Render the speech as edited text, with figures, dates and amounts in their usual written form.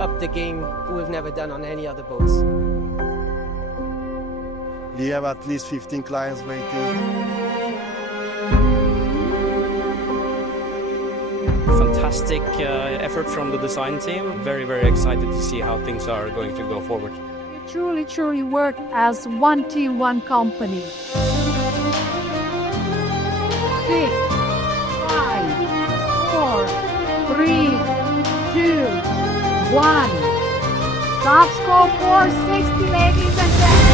upped the game we've never done on any other boats. We have at least 15 clients waiting. Fantastic effort from the design team. Very, very excited to see how things are going to go forward. We truly work as one team, one company. 6, 5, 4, 3, 2, 1. Saxdor 460, ladies and gentlemen.